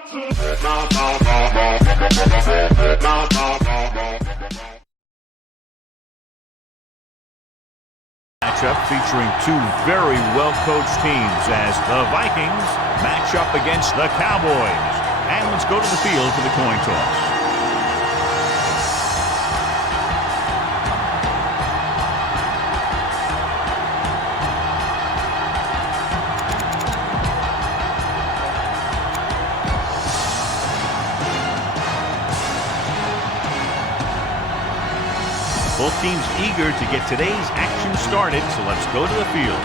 Matchup featuring two very well-coached teams as the Vikings match up against the Cowboys. And let's go to the field for the coin toss. Both teams eager to get today's action started, so let's go to the field.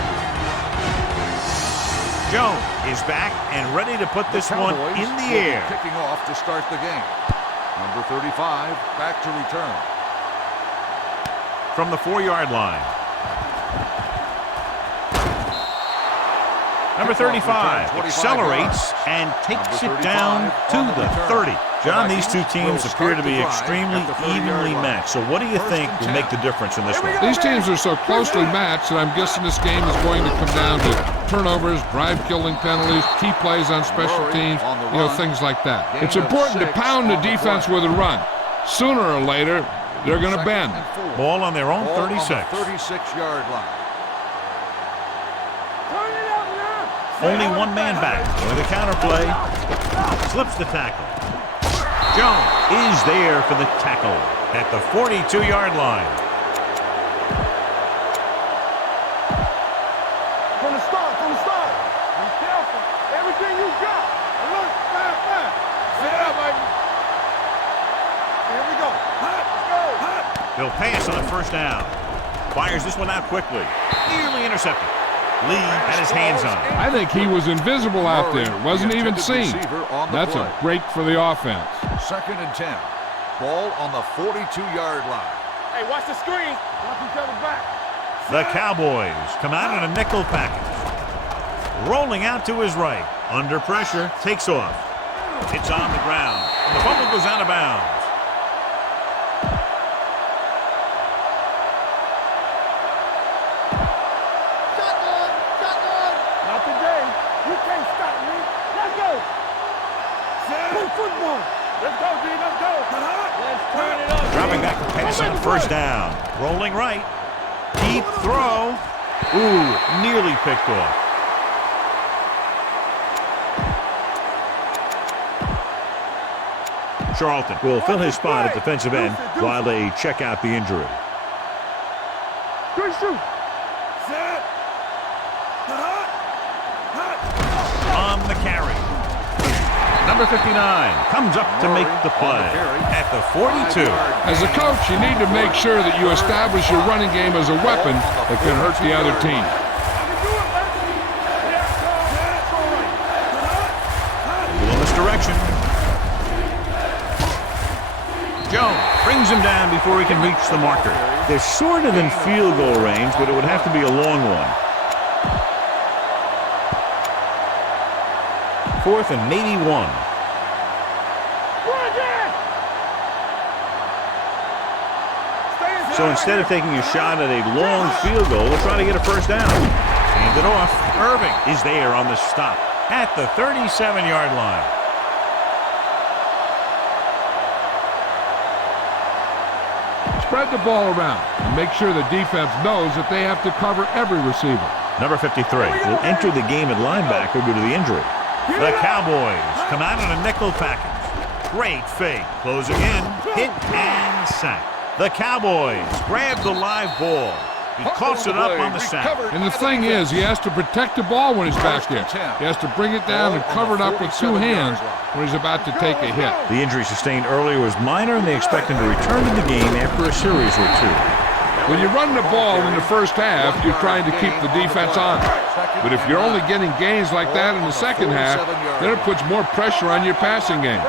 Jones is back and ready to put this one in the air. Kicking off to start the game. Number 35 back to return. From the 4-yard line. Number 35 accelerates and takes it down to the 30. John, these two teams appear to be extremely evenly matched. So what do you think will make the difference in this one? These teams are so closely matched that I'm guessing this game is going to come down to turnovers, drive-killing penalties, key plays on special teams, things like that. It's important to pound the defense with a run. Sooner or later, they're going to bend. Ball on their own 36. 36-yard line. Only one man back. With a counter play. Slips the tackle. Jones is there for the tackle at the 42-yard line. From the start. Be careful. Everything you got. Alert, fast. Sit up, baby. Here we go. Let's go. They'll pass on the first down. Fires this one out quickly. Nearly intercepted. Lee had his hands on it. I think he was invisible out there. Wasn't even seen. That's a break for the offense. 2nd and 10. Ball on the 42-yard line. Hey, watch the screen. Watch each other back. The Cowboys come out in a nickel package. Rolling out to his right. Under pressure. Takes off. It's on the ground. And the fumble goes out of bounds. Dropping back to pass on first down. Rolling right. Deep throw. Ooh, nearly picked off. Charlton will fill his spot at defensive end while they check out the injury. Good shoot. On the carry. Number 59 comes up to make the play at the 42. As a coach, you need to make sure that you establish your running game as a weapon that can hurt the other team. In this direction. Jones brings him down before he can reach the marker. They're sort of in field goal range, but it would have to be a long one. 4th and maybe 1. So instead of taking a shot at a long field goal, they'll try to get a first down. Hand it off. Irving is there on the stop at the 37-yard line. Spread the ball around and make sure the defense knows that they have to cover every receiver. Number 53 will enter the game at linebacker due to the injury. The Cowboys come out in a nickel package. Great fake. Closing in. Hit and sack. The Cowboys grab the live ball. He coughs it up on the sack. And the thing is, he has to protect the ball when he's back there. He has to bring it down and cover it up with 2 hands when he's about to take a hit. The injury sustained earlier was minor, and they expect him to return to the game after a series or 2. When you run the ball in the first half, you're trying to keep the defense on. But if you're only getting gains like that in the second half, then it puts more pressure on your passing game.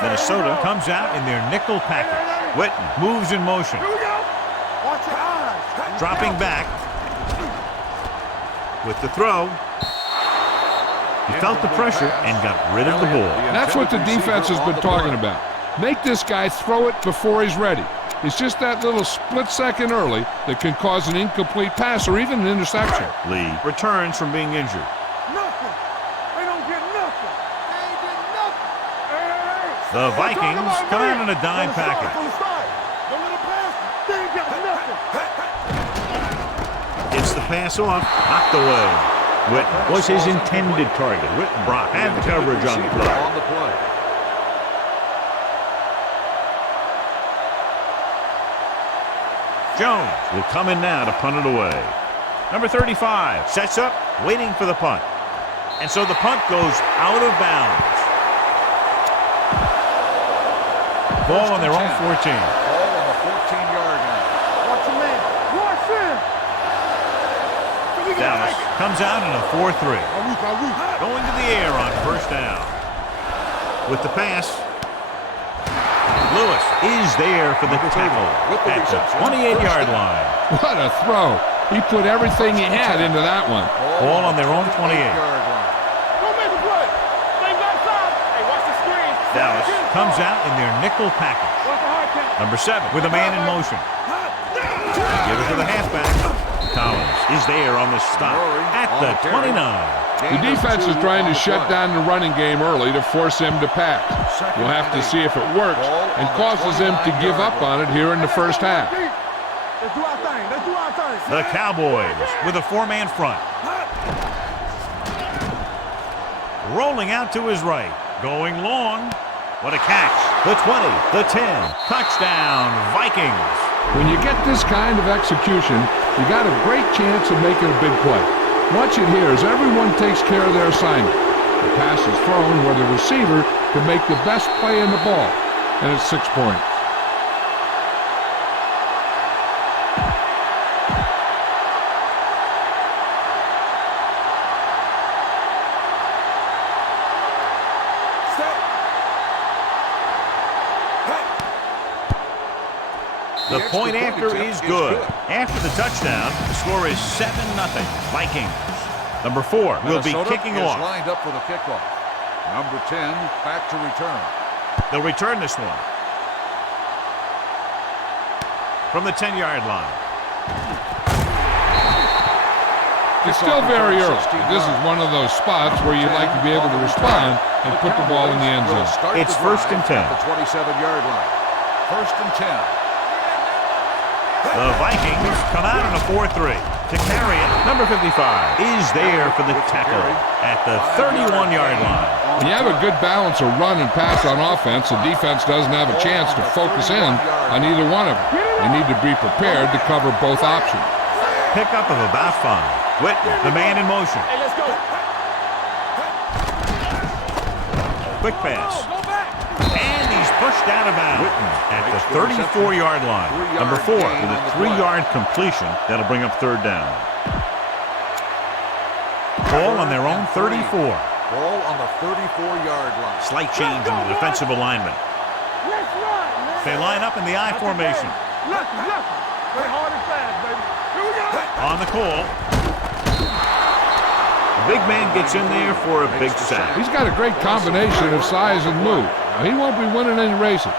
Minnesota comes out in their nickel package. Witten moves in motion. Dropping back with the throw. He felt the pressure and got rid of the ball. That's what the defense has been talking about. Make this guy throw it before he's ready. It's just that little split second early that can cause an incomplete pass or even an interception. Lee returns from being injured. Nothing. They don't get nothing. The Vikings come out in a dime package. It's the pass off, knocked away. Witten was his intended target. Brock had coverage on the play. Jones will come in now to punt it away. Number 35 sets up, waiting for the punt. And so the punt goes out of bounds. Ball on their own 14. Ball on the 14-yard line. Watch your man. Watch him. Dallas comes out in a 4-3. Going to the air on first down. With the pass, Lewis is there for the tackle at the 28-yard line. What a throw. He put everything he had into that one. Ball on their own 28. Dallas comes out in their nickel package. Number 7 with a man in motion. They give it to the halfback. Collins is there on the stop at the 29. The defense is trying to shut down the running game early to force him to pass. We'll have to see if it works and causes him to give up on it here in the first half. The Cowboys with a 4-man front. Rolling out to his right. Going long. What a catch. The 20, the 10. Touchdown, Vikings. When you get this kind of execution, you got a great chance of making a big play. Watch it here as everyone takes care of their assignment. The pass is thrown where the receiver can make the best play in the ball, and it's 6 points. The point after is good. After the touchdown, the score is 7-0. Vikings. Number 4 will be kicking off. Lined up for the kickoff. Number 10 back to return. They'll return this one from the 10-yard line. It's still very early. This is one of those spots where you'd like to be able to respond and put the ball in the end zone. It's 1st and 10. The 27-yard line. 1st and 10. The Vikings come out in a 4-3. To carry it, number 55 is there for the tackle at the 31-yard line. When you have a good balance of run and pass on offense, the defense doesn't have a chance to focus in on either one of them. They need to be prepared to cover both options. Pickup of about 5. Witten, the man in motion. Hey, let's go. Quick pass. And he's pushed out of bounds at the 34-yard line. Number 4 with a 3-yard completion. That'll bring up 3rd down. Ball on their own 34. Ball on the 34-yard line. Slight change in the defensive alignment. They line up in the I formation. Play hard and fast, baby. Here we go. On the call. The big man gets in there for a big sack. He's got a great combination of size and move. Now, he won't be winning any races,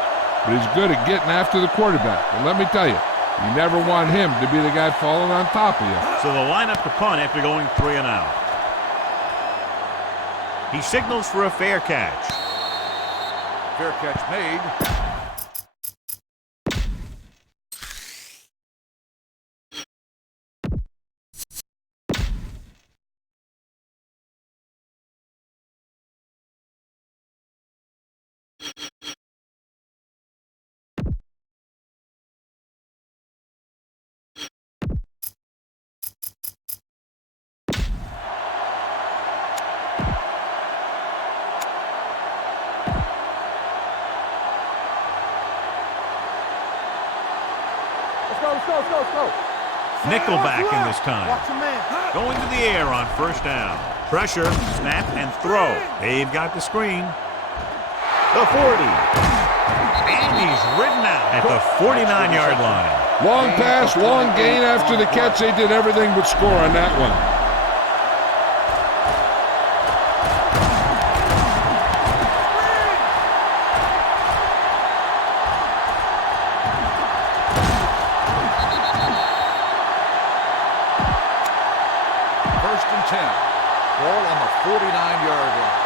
but he's good at getting after the quarterback. And let me tell you, you never want him to be the guy falling on top of you. So they'll line up to punt after going 3 and out. He signals for a fair catch. Fair catch made. Let's go. Nickelback in this time. Watch your man. Going to the air on first down. Pressure, snap, and throw. They've got the screen. The 40. And he's ridden out at the 49-yard line. Long pass, long gain after the catch. They did everything but score on that one. First and 10. Ball on the 49-yard line.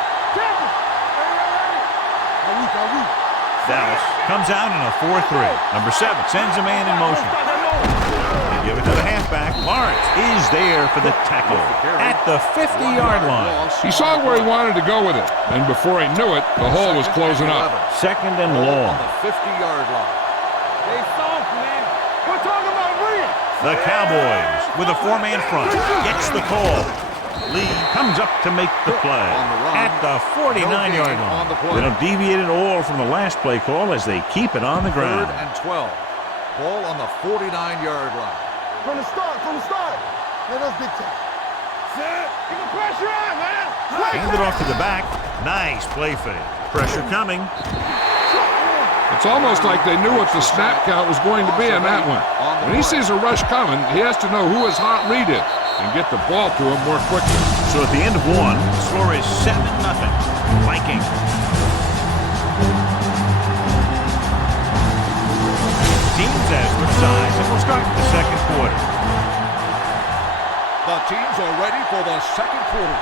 Are we? Dallas comes out in a 4-3. Number 7 sends a man in motion. They give it to the halfback. Lawrence is there for the tackle at the 50-yard line. He saw where he wanted to go with it, and before he knew it, the hole was closing up. 2nd and long. On the 50-yard line. They soft, man. We're talking about real. The Cowboys, with a 4-man front, gets the call. Lee comes up to make the play at the 49-yard line. They don't deviate at all from the last play call as they keep it on the ground. 3rd and 12. Ball on the 49-yard line. From the start. Let us dictate. Set. Keep the pressure on, man. Hand it off to the back. Nice play fake. Pressure coming. It's almost like they knew what the snap count was going to be on that one. When he sees a rush coming, he has to know who his hot read is and get the ball to him more quickly. So at the end of 1, the score is 7-0. Vikings. Teams as with size, and we'll start the 2nd quarter. The teams are ready for the 2nd quarter.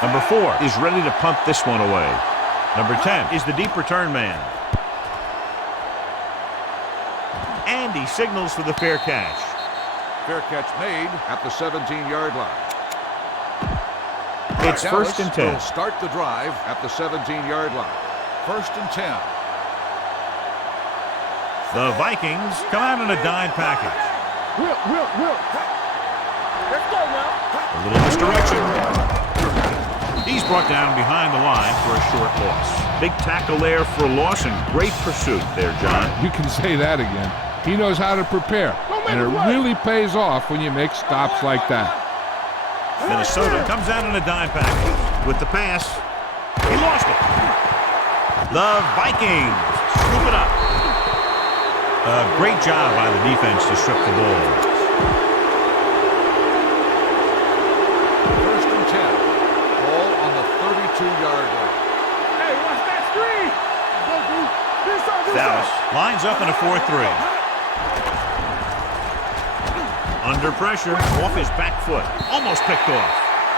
Number 4 is ready to punt this one away. Number 10 is the deep return man. And he signals for the fair catch. Fair catch made at the 17-yard line. It's Dallas 1st and 10. will start the drive at the 17-yard line. 1st and 10. The Vikings come out in a dime package. Will. Let's go now. A little misdirection. He's brought down behind the line for a short loss. Big tackle there for a loss and great pursuit there, John. You can say that again. He knows how to prepare, and it really pays off when you make stops like that. Minnesota comes out in a dime package. With the pass, he lost it. The Vikings scoop it up. A great job by the defense to strip the ball. 1st and 10. Ball on the 32-yard line. Hey, watch that screen. Dallas lines up in a 4-3. Under pressure, off his back foot. Almost picked off.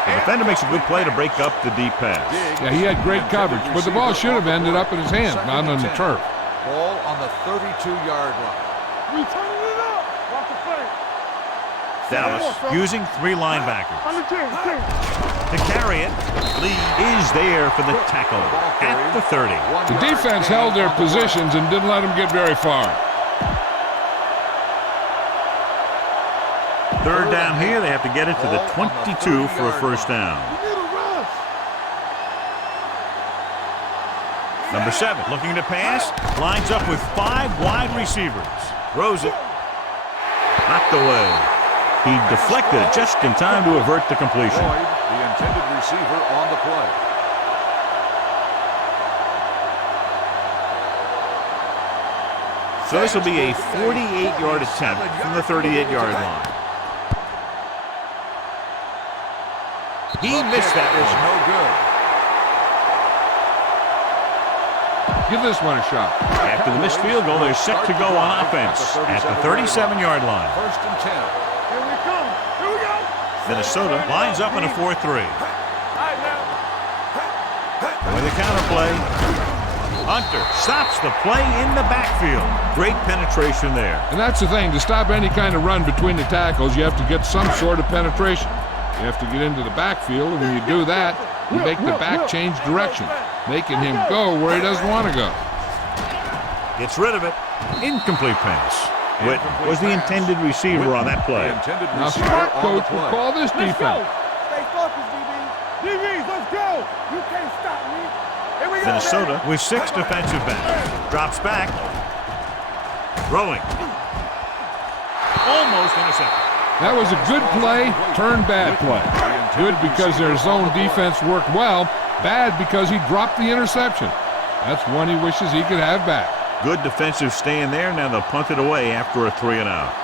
The defender makes a good play to break up the deep pass. Yeah, he had great coverage, but the ball should have ended up in his hands, not on the turf. Ball on the 32-yard line. We turning it up. Watch the play. Dallas using 3 linebackers. On the 10. To carry it, Lee is there for the tackle at the 30. The defense held their positions and didn't let them get very far. 3rd down here, they have to get it to the 22 for a 1st down. Number 7 looking to pass, lines up with 5 wide receivers. Throws it. Knocked away. He deflected it just in time to avert the completion. Lloyd, the intended receiver on the play. So this will be a 48-yard attempt from the 38-yard line. He missed that Is one. no good. Give this one a shot. After the missed field goal, they're set to go on offense at the 37-yard line. 1st and 10. Here we come. Here we go. Minnesota lines up in a 4-3. All right, now. With a counterplay, Hunter stops the play in the backfield. Great penetration there. And that's the thing. To stop any kind of run between the tackles, you have to get some sort of penetration. You have to get into the backfield, and when you do that, you make the back change direction, making him go where he doesn't want to go. Gets rid of it. Incomplete pass. Witt was the intended receiver on that play. Now, smart coach will call this defense. Stay focused, DBs. DBs, let's go. You can't stop me. Here we go. Minnesota with 6 defensive backs. Drops back. Throwing. Almost intercepted. That was a good play, turned bad play. Good because their zone defense worked well. Bad because he dropped the interception. That's one he wishes he could have back. Good defensive stand there. Now they'll punt it away after a 3-and-out.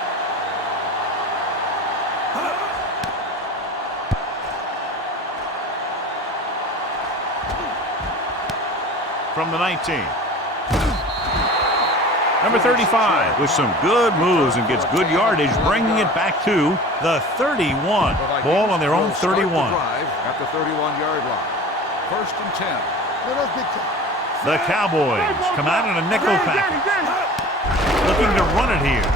From the 19. Number 35 with some good moves and gets good yardage, bringing it back to the 31. Ball on their own 31. At the 31-yard line. 1st and 10. Let us dictate. The Cowboys come out in a nickel package. Looking to run it here.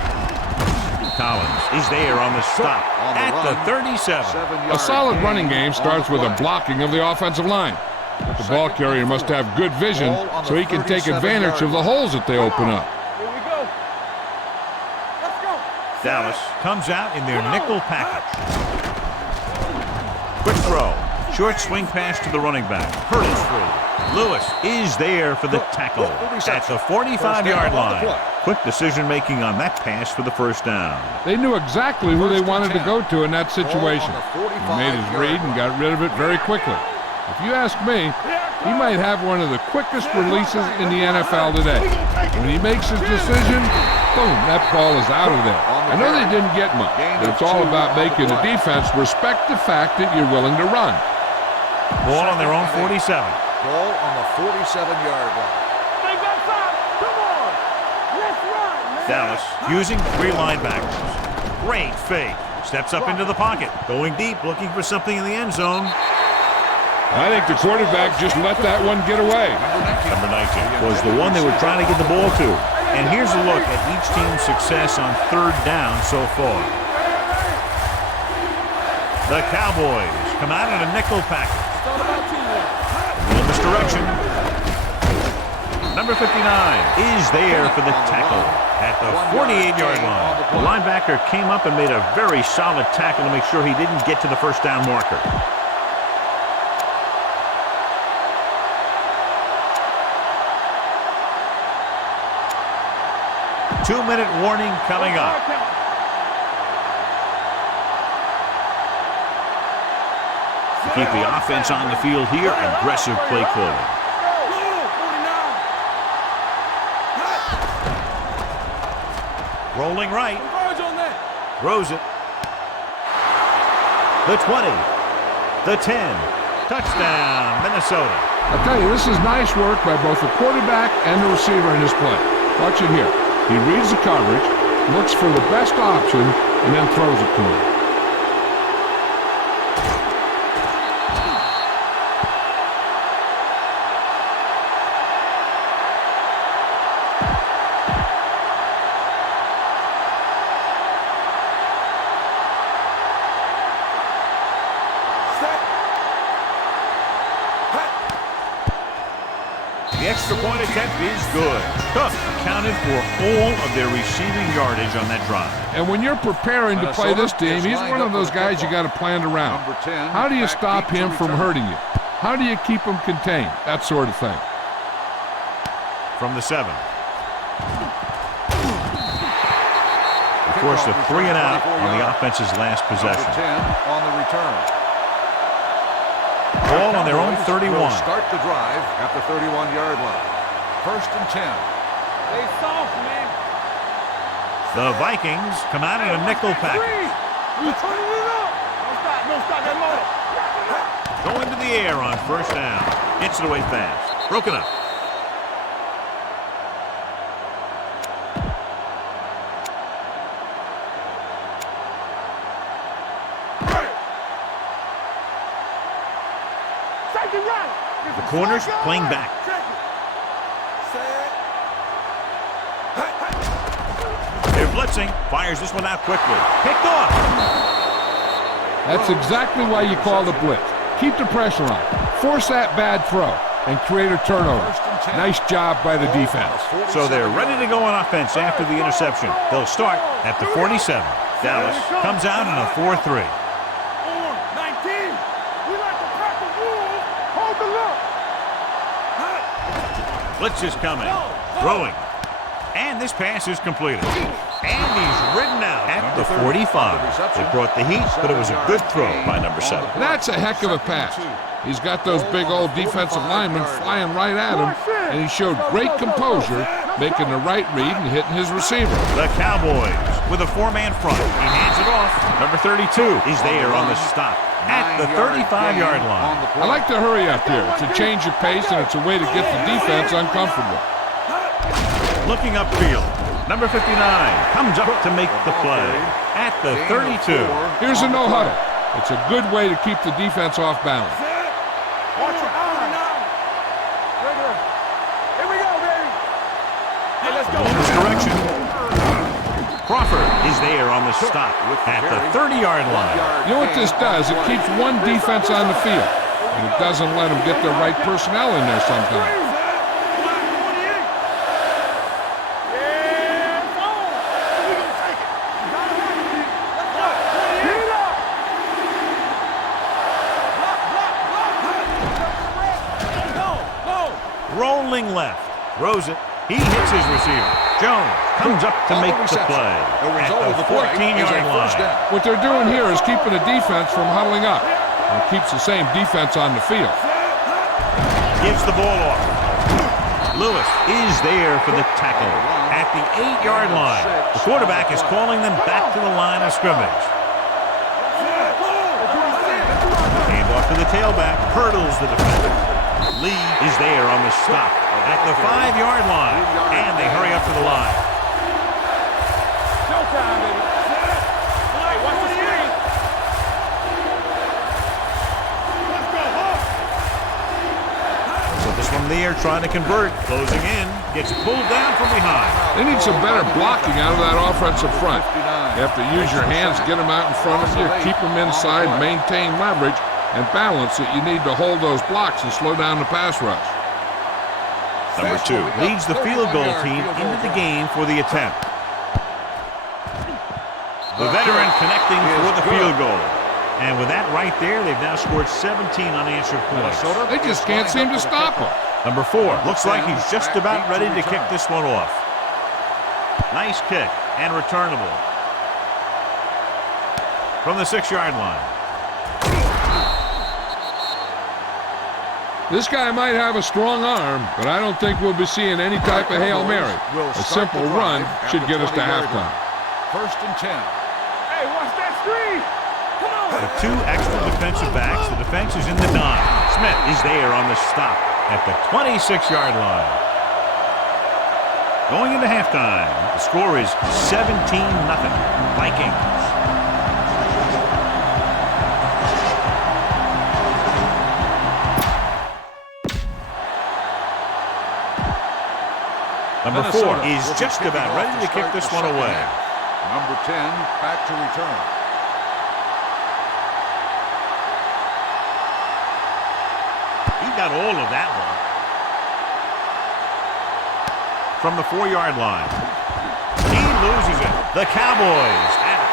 Collins is there on the stop at the 37. A solid running game starts with a blocking of the offensive line. The ball carrier must have good vision so he can take advantage of the holes that they open up. Here we go. Let's go. Dallas comes out in their nickel package. Quick throw. Short swing pass to the running back. Hurdles free. Lewis is there for the tackle at the 45-yard line. Quick decision-making on that pass for the first down. They knew exactly who they wanted to go to in that situation. He made his read and got rid of it very quickly. If you ask me, he might have one of the quickest releases in the NFL today. When he makes his decision, boom, that ball is out of there. I know they didn't get much, but it's all about making the defense respect the fact that you're willing to run. Ball on their own 47. Ball on the 47-yard line. Think outside. Come on. Let's run, man. Dallas using 3 linebackers. Great fake. Steps up into the pocket. Going deep, looking for something in the end zone. I think the quarterback just let that one get away. Number 19 was the one they were trying to get the ball to. And here's a look at each team's success on 3rd down so far. The Cowboys come out in a nickel package. In this direction. Number 59 is there for the tackle at the 48-yard line. The linebacker came up and made a very solid tackle to make sure he didn't get to the first down marker. Two-minute warning coming up. To keep the offense on the field here, aggressive play calling. Rolling right. Throws it. The 20. The 10. Touchdown, Minnesota. I'll tell you, this is nice work by both the quarterback and the receiver in this play. Watch it here. He reads the coverage, looks for the best option, and then throws it to him. The extra point attempt is good. Cook accounted for all of their receiving yardage on that drive. And when you're preparing to play this team, he's one of those guys you got to plan around. How do you stop him from hurting you? How do you keep him contained? That sort of thing. From the 7. Of course, a 3 and out on the offense's last possession. 10 on the return. Ball on their own 31. Start the drive at the 31-yard line. 1st and 10. They soft, man. The Vikings come out in a nickel package. You turning it up. Don't stop that motor. Going to the air on 1st down. Gets it away fast. Broken up. The corners playing back. They're blitzing. Fires this one out quickly. Picked off. That's exactly why you call the blitz. Keep the pressure on. Force that bad throw and create a turnover. Nice job by the defense. So they're ready to go on offense after the interception. They'll start at the 47. Dallas comes out in a 4-3. Blitz is coming. Throwing. And this pass is completed. And he's ridden out at the 45. They brought the heat, but it was a good throw by number 7. That's a heck of a pass. He's got those big old defensive linemen flying right at him, and he showed great composure, making the right read and hitting his receiver. The Cowboys with a 4-man front. He hands it off. Number 32 is there on the stop at the 35-yard line. I like to hurry up here. It's a change of pace, and it's a way to get the defense uncomfortable. Looking upfield. Number 59 comes up to make the play at the 32. Here's a no-huddle. It's a good way to keep the defense off balance. Watch your eye. Crawford is there on the stop at the 30-yard line. You know what this does? It keeps one defense on the field, and it doesn't let them get the right personnel in there sometimes. Rolling left. Throws it. He hits his receiver. Jones comes up to make the play at the 14-yard line. What they're doing here is keeping the defense from huddling up. And it keeps the same defense on the field. Gives the ball off. Lewis is there for the tackle at the 8-yard line. The quarterback is calling them back to the line of scrimmage. Hand off to the tailback. Hurdles the defender. Lee is there on the stop at the 5-yard line, and they hurry up to the line. Showtime, baby. Hey, watch the screen. Let's go, Put this one in the air, trying to convert. Closing in, gets pulled down from behind. They need some better blocking out of that offensive front. You have to use your hands, get them out in front of you, keep them inside, maintain leverage, and balance that you need to hold those blocks and slow down the pass rush. Number 2 leads the field goal team into the game for the attempt. The veteran connecting for the field goal. And with that right there, they've now scored 17 unanswered points. They just can't seem to stop him. Number 4 looks like he's just about ready to kick this one off. Nice kick and returnable. From the 6-yard line. This guy might have a strong arm, but I don't think we'll be seeing any type of Hail Mary. A simple run should get us to halftime. 1st and 10. Hey, watch that screen. Come on. With 2 extra defensive backs, the defense is in the 9. Smith is there on the stop at the 26-yard line. Going into halftime, the score is 17-0 Vikings. Number 4 is just about ready to kick this one away. Number 10 back to return. He got all of that one. From the 4-yard line. He loses it. The Cowboys have it.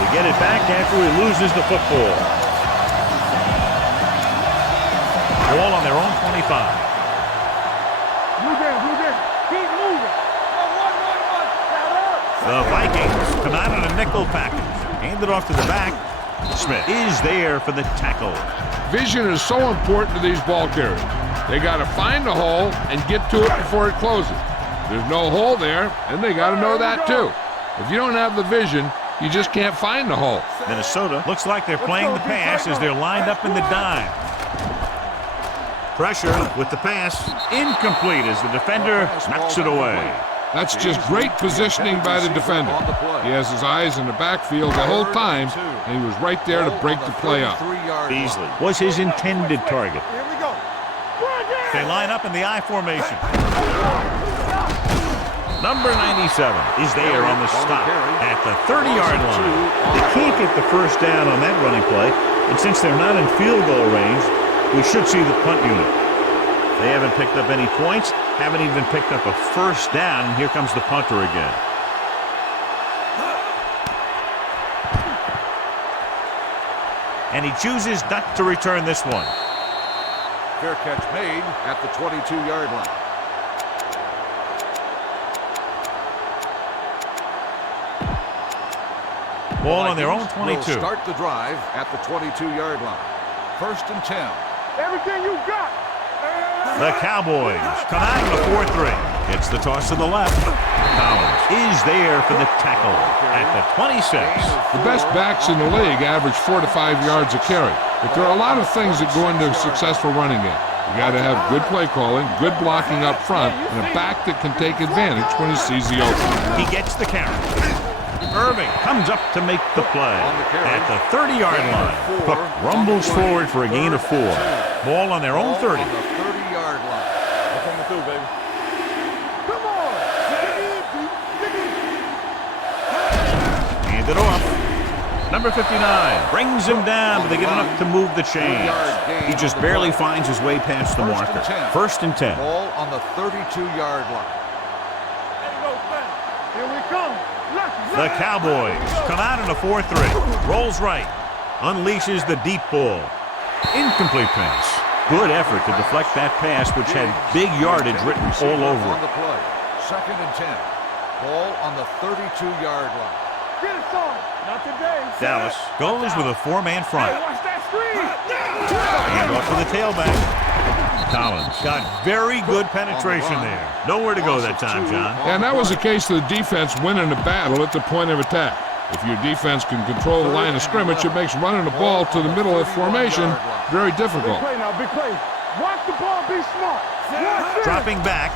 They get it back after he loses the football. Ball on their own 25. Blue down, blue down. Keep moving. The Vikings come out in a nickel package. Hand it off to the back. Smith is there for the tackle. Vision is so important to these ball carriers. They got to find the hole and get to it before it closes. There's no hole there, and they got to know that too. If you don't have the vision, you just can't find the hole. Minnesota looks like they're playing the pass as they're lined up in the dime. Pressure with the pass. Incomplete as the defender knocks it away. That's just great positioning by the defender. He has his eyes in the backfield the whole time, and he was right there to break the play up. Beasley was his intended target. Here we go. They line up in the I formation. Number 97 is there on the stop at the 30-yard line. They can't get the first down on that running play, and since they're not in field goal range, we should see the punt unit. They haven't picked up any points, haven't even picked up a first down, and here comes the punter again. And he chooses not to return this one. Fair catch made at the 22-yard line. Ball on their own 22. Will start the drive at the 22-yard line. 1st and 10. Everything you got. The Cowboys come out in the 4-3. It's the toss to the left. Collins is there for the tackle at the 26. The best backs in the league average 4 to 5 yards a carry. But there are a lot of things that go into a successful running game. You got to have good play calling, good blocking up front, and a back that can take advantage when he sees the opening. He gets the carry. Irving comes up to make the play at the 30-yard line. Cook rumbles forward for a gain of 4. Ball on their own 30. On the 30-yard line. We're coming through, baby. Come on. Number 59 brings him down, but they get enough to move the chains. He just barely finds his way past the marker. First and 10. Ball on the 32-yard line. Here we come. The Cowboys come out in a 4-3. Rolls right. Unleashes the deep ball. Incomplete pass. Good effort to deflect that pass, which had big yardage written all over On it. the play. Second and 10. Ball on the 32-yard line. Get it, son. Not today. Dallas goes with a 4-man front. Hey, watch that screen. Hand off to the tailback. Collins got very good penetration there. Nowhere to go that time, John. And that was a case of the defense winning the battle at the point of attack. If your defense can control the line of scrimmage, it makes running the ball to the middle of formation very difficult. Big play now, big play. Watch the ball, be smart. Watch it. Dropping back.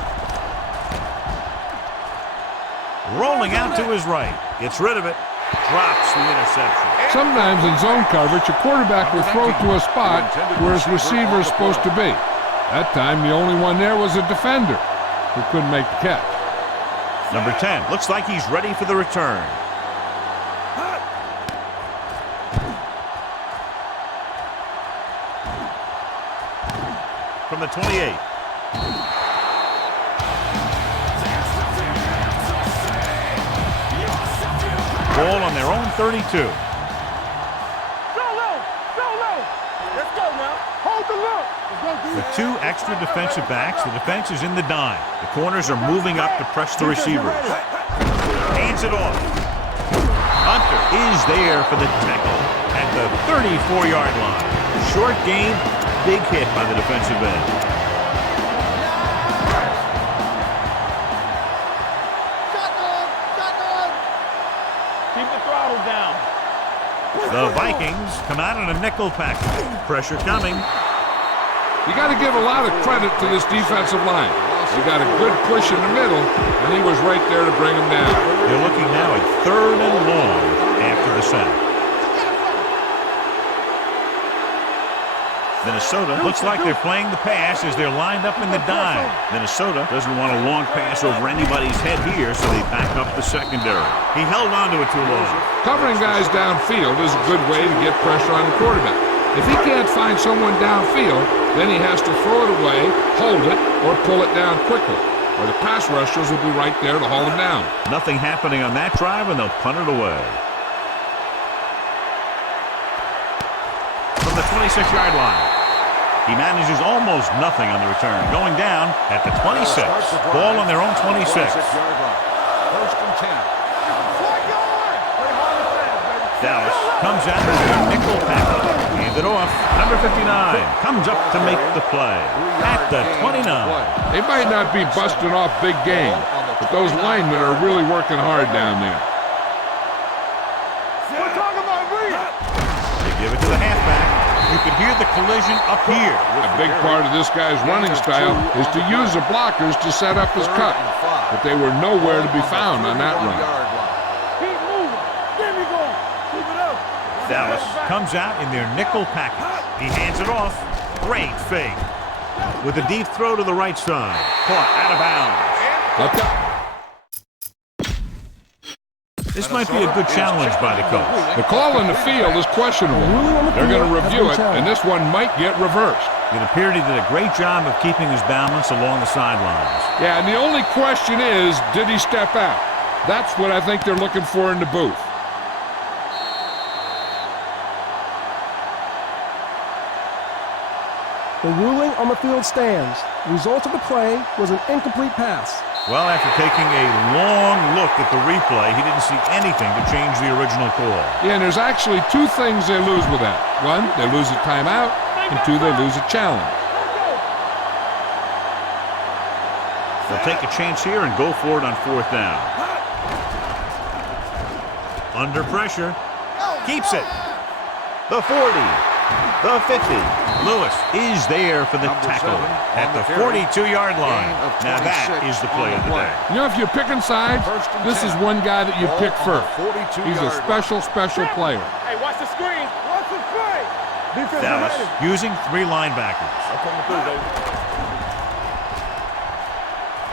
Rolling out to his right. Gets rid of it. Drops the interception. Sometimes in zone coverage, a quarterback will throw to a spot where his receiver is supposed to be. That time, the only one there was a defender who couldn't make the catch. Number 10 looks like he's ready for the return. From the 28. Ball on their own 32. Go low. Go low. Let's go now. Hold the look. With 2 extra defensive backs, the defense is in the dime. The corners are moving up to press the receivers. Hands it off. Hunter is there for the tackle at the 34-yard line. Short game, big hit by the defensive end. Keep the throttle down. The Vikings come out in a nickel package. Pressure coming. You got to give a lot of credit to this defensive line. He got a good push in the middle, and he was right there to bring him down. They're looking now at 3rd and long after the sack. Minnesota looks like they're playing the pass as they're lined up in the dime. Minnesota doesn't want a long pass over anybody's head here, so they back up the secondary. He held on to it too long. Covering guys downfield is a good way to get pressure on the quarterback. If he can't find someone downfield, then he has to throw it away, hold it, or pull it down quickly. Or the pass rushers will be right there to haul him down. Nothing happening on that drive, and they'll punt it away. From the 26-yard line. He manages almost nothing on the return. Going down at the 26. Ball on their own 26. 26-yard line. First and 10. Dallas comes out with a nickel package. Hand it off. Number 59 comes up to make the play at the 29. They might not be busting off big game, but those linemen are really working hard down there. We're talking about read. They give it to the halfback. You can hear the collision up here. A big part of this guy's running style is to use the blockers to set up his cut, but they were nowhere to be found on that run. Keep moving. There we go. Keep it up. Dallas comes out in their nickel package. He hands it off. Great fake. With a deep throw to the right side. Caught out of bounds. This might be a good challenge by the coach. The call on the field is questionable. They're going to review it, and this one might get reversed. It appeared he did a great job of keeping his balance along the sidelines. Yeah, and the only question is, did he step out? That's what I think they're looking for in the booth. The ruling on the field stands. The result of the play was an incomplete pass. Well, after taking a long look at the replay, he didn't see anything to change the original call. Yeah, and there's actually 2 things they lose with that. 1, they lose a timeout, and 2, they lose a challenge. They'll take a chance here and go for it on 4th down. Under pressure. Keeps it. The 40. The 50. Lewis is there for the tackle at the 42-yard line. Now that is the play of the day. You know, if you're picking sides, this is one guy that you pick first. He's a special player. Hey, watch the screen. Watch the play. Dallas using 3 linebackers.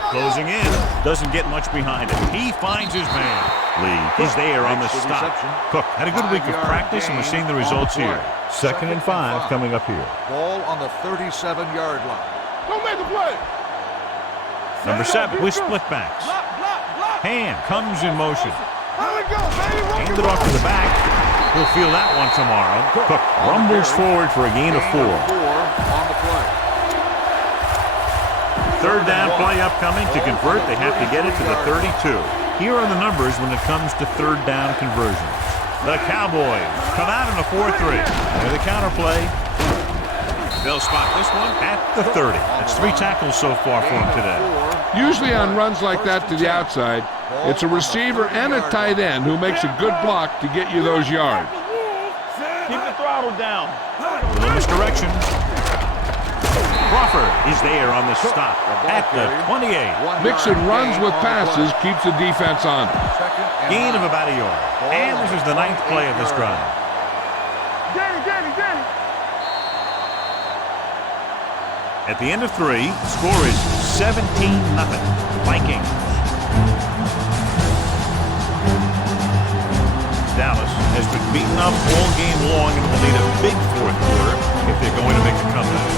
Closing in. Doesn't get much behind him. He finds his man. Lee is there on the stop. Cook had a good week of practice, and we're seeing the results here. 2nd and 5 coming up here. Ball on the 37-yard line. Don't make a play. Number 7 with split backs. Hand comes in motion. Hand it off to the back. He'll feel that one tomorrow. Cook rumbles forward for a gain of 4. On the play. 3rd down play upcoming. To convert, they have to get it to the 32. Here are the numbers when it comes to 3rd down conversions. The Cowboys come out in a 4-3. With a counter play. They'll spot this one at the 30. That's 3 tackles so far for him today. Usually on runs like that to the outside, it's a receiver and a tight end who makes a good block to get you those yards. Keep the throttle down. Little misdirection. Crawford is there on the stop at the 28. Mixing runs with passes keeps the defense on. Gain of about a yard. And this is the 9th play of this drive. Danny. At the end of 3, the score is 17-0. Vikings. Dallas has been beaten up all game long and will need a big 4th quarter if they're going to make a comeback.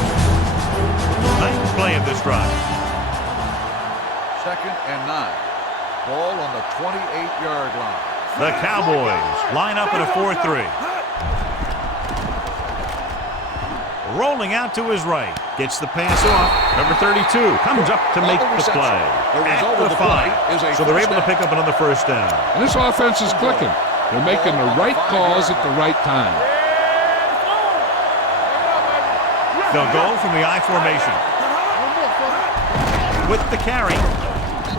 9th play of this drive. 2nd and 9. Ball on the 28-yard line. The Cowboys line up in a 4-3. Rolling out to his right. Gets the pass off. Number 32 comes up to make the play. At the 5. So they're able to pick up another 1st down. And this offense is clicking. They're making the right calls at the right time. They'll go from the I formation. With the carry.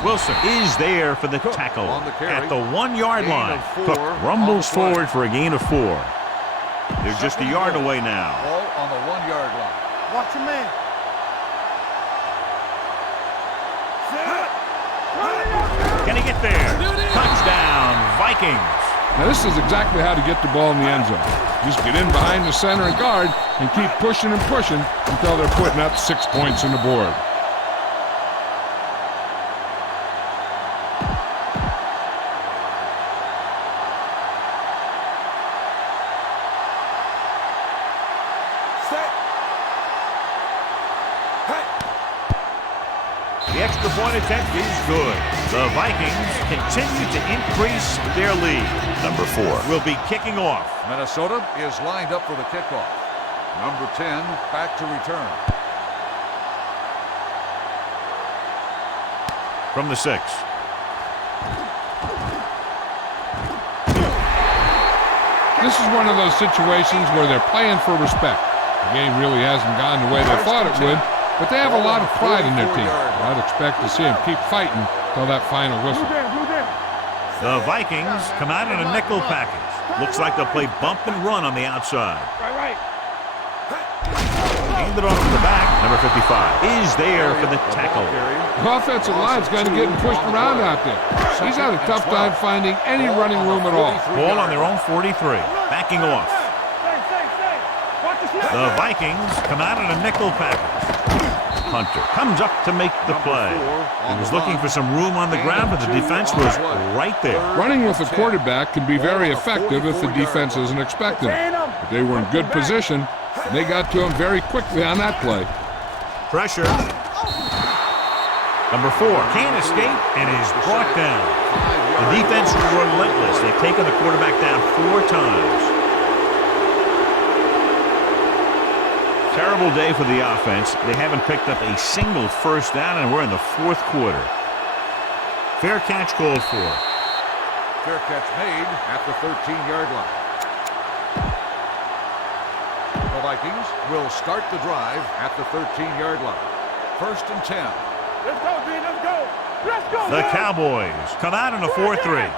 Wilson is there for the tackle at the 1-yard line. Cook rumbles forward for a gain of 4. They're just a yard away now. Ball on the 1-yard line. Watch your man. Can he get there? Touchdown, Vikings. Now this is exactly how to get the ball in the end zone. Just get in behind the center and guard and keep pushing and pushing until they're putting up 6 points on the board. The extra point attempt is good. The Vikings continue to increase their lead. Number 4 will be kicking off. Minnesota is lined up for the kickoff. Number 10 back to return. From the 6. This is one of those situations where they're playing for respect. The game really hasn't gone the way they thought it would, but they have a lot of pride in their team. I'd expect to see them keep fighting till that final whistle. The Vikings come out in a nickel package. Looks like they'll play bump and run on the outside. Right. Hand it off to the back. Number 55 is there for the tackle. The offensive line's going to get pushed around out there. He's had a tough time finding any running room at all. Ball on their own 43. Backing off. The Vikings come out in a nickel package. Hunter comes up to make the play. He was looking for some room on the ground, but the defense was right there. Running with a quarterback can be very effective if the defense isn't expecting it. But they were in good position, and they got to him very quickly on that play. Pressure. Number 4 can't escape and is brought down. The defense is relentless. They've taken the quarterback down 4 times. Terrible day for the offense. They haven't picked up a single 1st down, and we're in the 4th quarter. Fair catch called for. Fair catch made at the 13-yard line. The Vikings will start the drive at the 13-yard line. 1st and 10. Let's go, D. Let's go. Let's go. The Cowboys come out in a 4-3.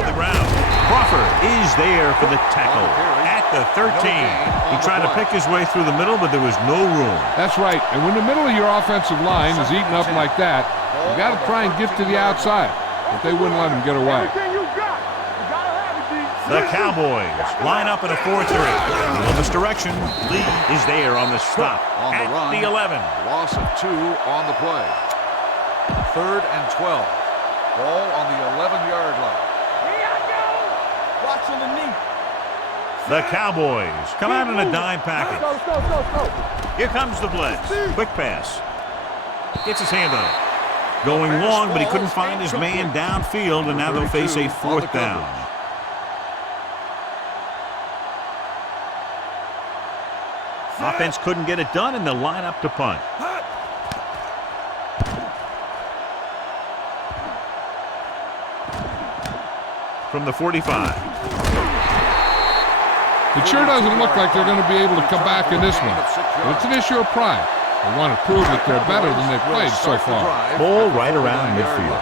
On the ground. Crawford is there for the tackle at the 13. He tried to pick his way through the middle, but there was no room. That's right. And when the middle of your offensive line is eaten up like that, you got to try and get to the outside. But they wouldn't let him get away. Everything you got. You gotta have it, D. The Cowboys line up in a 4-3. In this direction, Lee is there on the stop. On the at run. the 11. Loss of 2 on the play. 3rd and 12. Ball on the 11-yard line. Watch underneath. The Cowboys come out in a dime package. Go. Here comes the blitz. Quick pass. Gets his hand on it. Going long, but he couldn't find his man downfield, and now they'll face a 4th down. Offense couldn't get it done, and they'll line up to punt. From the 45. It sure doesn't look like they're going to be able to come back in this one. But it's an issue of pride. They want to prove that they're better than they've played so far. Ball right around midfield.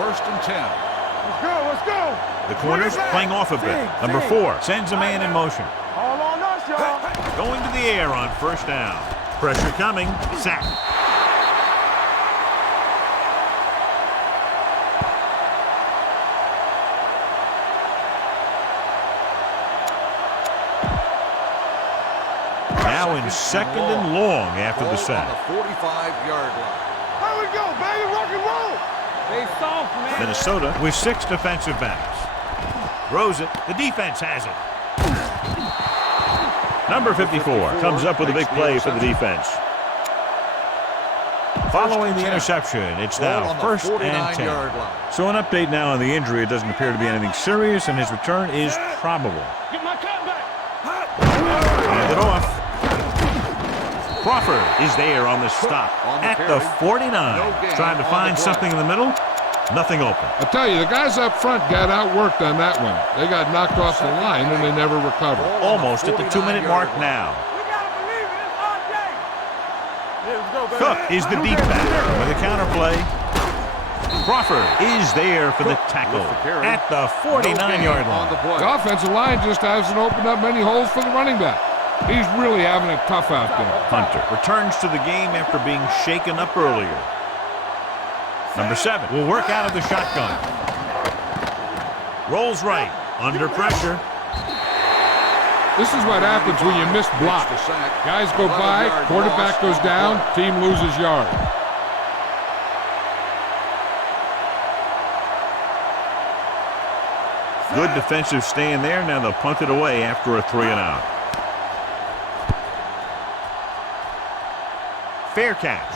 1st and 10. Let's go. The corners playing off a bit. Number 4 sends a man in motion. All on us, y'all. Going to the air on 1st down. Pressure coming. Sack. Now in 2nd and long after the sack. On the 45-yard line. Here we go, baby. Rock and roll. They soft, man. Minnesota with 6 defensive backs. Throws it. The defense has it. Number 54 comes up with a big play for the defense. Following the interception, it's now 1st and 10. So an update now on the injury. It doesn't appear to be anything serious, and his return is probable. Get my cut back. Hand it off. Crawford is there on the stop at the 49. Trying to find something in the middle. Nothing open. I tell you, the guys up front got outworked on that one. They got knocked off the line and they never recovered. Almost at the 2-minute mark now. We gotta believe it. It's our day. Let's go, baby. Cook is the deep back with a counterplay. Crawford is there for the tackle at the 49-yard line. The offensive line just hasn't opened up many holes for the running back. He's really having it tough out there. Hunter returns to the game after being shaken up earlier. Number 7 will work out of the shotgun. Rolls right, under pressure. This is what happens when you miss blocks. Guys go by, quarterback goes down, team loses yards. Good defensive stand there. Now they'll punt it away after a 3-and-out. Fair catch.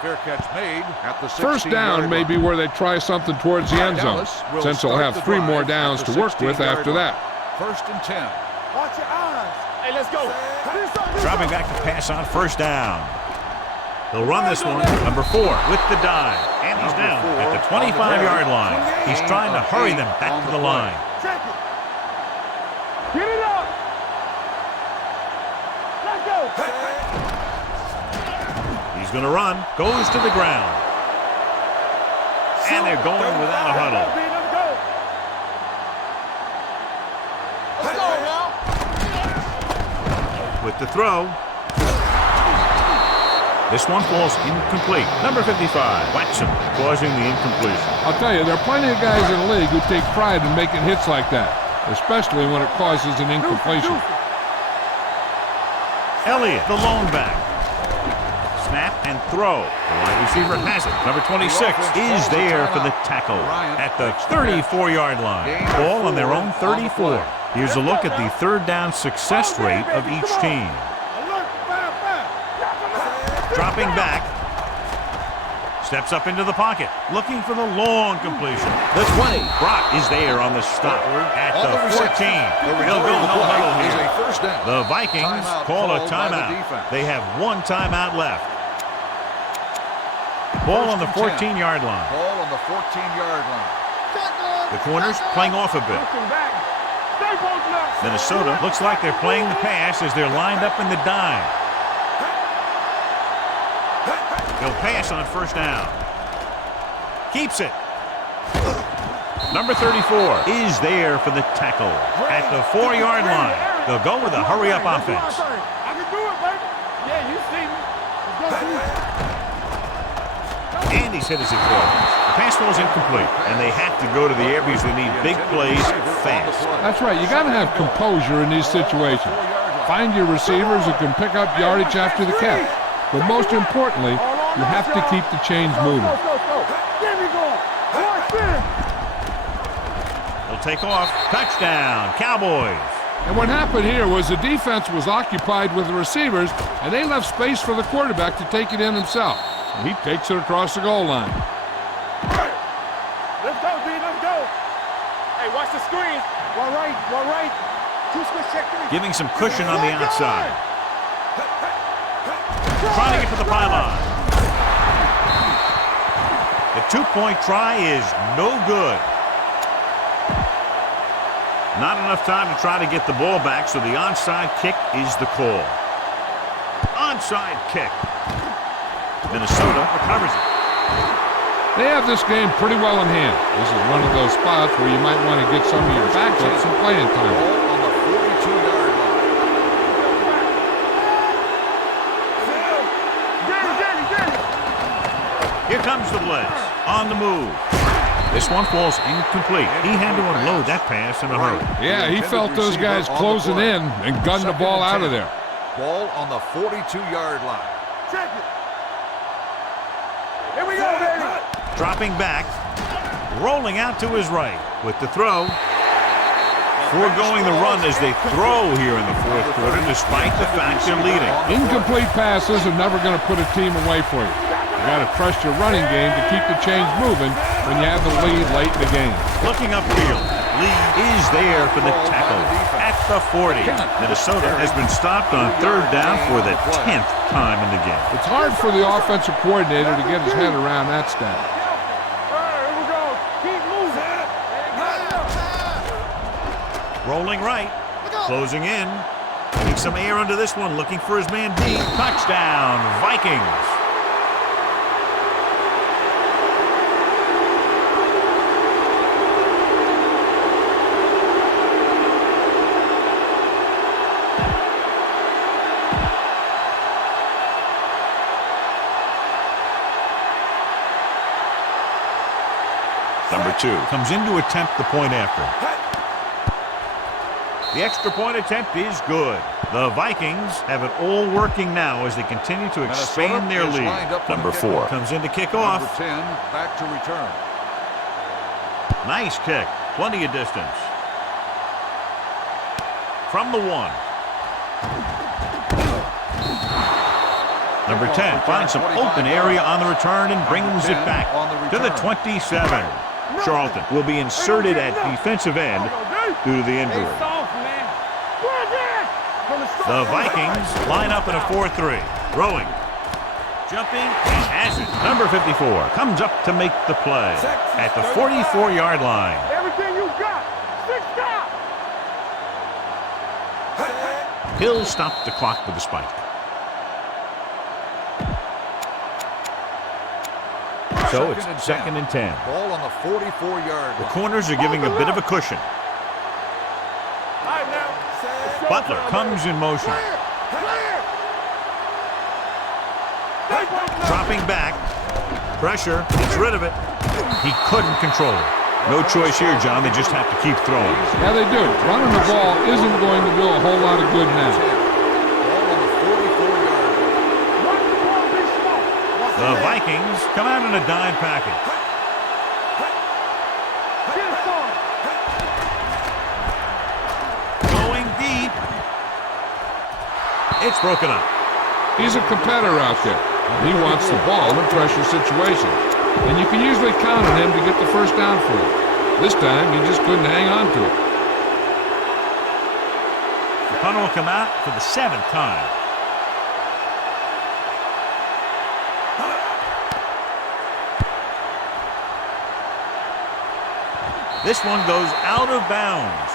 Fair catch made at the 16-yard First down may be where they try something towards the end zone, since they'll have 3 more downs to work with after that. 1st and 10. Watch your eyes. Hey, let's go. Dropping back to pass on 1st down. He'll run this one. Number 4 with the dive. And he's down at the 25-yard line. He's trying to hurry them back to the line. Check it. Get it up. Let's go. He's going to run. Goes to the ground. And they're going without a huddle. Let's go, y'all. With the throw. This one falls incomplete. Number 55 whacks him, causing the incompletion. I'll tell you, there are plenty of guys in the league who take pride in making hits like that, especially when it causes an incompletion. Elliott, the lone back. Snap and throw. The wide receiver has it. Number 26 is there for the tackle at the 34-yard line. Ball on their own 34. Here's a look at the 3rd down success rate of each team. Dropping back. Steps up into the pocket. Looking for the long completion. The 20. Brock is there on the stop at the 14. He'll go no huddle here. The Vikings call a timeout. They have 1 timeout left. Ball on the 14-yard line. Ball on the 14-yard line. The corners playing off a bit. Minnesota looks like they're playing the pass as they're lined up in the dime. He'll pass on 1st down. Keeps it. Number 34 is there for the tackle at the 4-yard line. They'll go with a hurry-up offense. I can do it, baby. Yeah, you see me. Let's go. And he's hit as he throws. The pass falls incomplete, and they have to go to the air because they need big plays fast. That's right. You got to have composure in these situations. Find your receivers who can pick up yardage after the catch. But most importantly, you have to keep the chains moving. They'll take off. Touchdown, Cowboys. And what happened here was the defense was occupied with the receivers, and they left space for the quarterback to take it in himself. He takes it across the goal line. Let's go, D. Let's go. Hey, watch the screen. One right, one right. Two switch check three. Giving some cushion on the outside. Trying to get to the pylon. The two-point try is no good. Not enough time to try to get the ball back, so the onside kick is the call. Onside kick. Minnesota recovers it. They have this game pretty well in hand. This is one of those spots where you might want to get some of your backups some playing time. Ball on the 42-yard line. Here comes the blitz. On the move. This one falls incomplete. He had to unload that pass in a hurry. Yeah, he felt those guys closing in and gunned the ball out of there. Ball on the 42-yard line. Check it. Here we go, baby. Dropping back. Rolling out to his right with the throw. Foregoing the run as they throw here in the fourth quarter, despite the fact they're leading. Incomplete passes are never going to put a team away for you. You got to trust your running game to keep the chains moving when you have the lead late in the game. Looking upfield. Lee is there for the tackle at the 40. Minnesota has been stopped on third down for the 10th time in the game. It's hard for the offensive coordinator to get his head around that stat. Here we go. Keep moving. Rolling right. Closing in. Getting some air under this one. Looking for his man B. Touchdown, Vikings. Number 2 comes in to attempt the point after. The extra point attempt is good. The Vikings have it all working now as they continue to expand their lead. Number 4 comes in to kick off. Number 10 back to return. Nice kick. Plenty of distance. From the 1. Number 10 finds some open area on the return and brings it back to the 27. Charlton will be inserted at defensive end due to the injury. The Vikings line up in a 4-3. Throwing. Jumping and has it. Number 54 comes up to make the play at the 44-yard line. Everything you got. 6 stop. Hill stopped the clock with a spike. So it's 2nd and 10. Ball on the 44-yard The line. corners are giving a bit of a cushion. Butler comes in motion. Dropping back. Pressure. Gets rid of it. He couldn't control it. No choice here, John. They just have to keep throwing. Yeah, they do. Running the ball isn't going to do a whole lot of good now. Ball on the 44-yard line. The Vikings come out in a dime package. Going deep. It's broken up. He's a competitor out there. He wants the ball in pressure situations. And you can usually count on him to get the first down for you. This time, he just couldn't hang on to it. The punter will come out for the 7th time. This one goes out of bounds.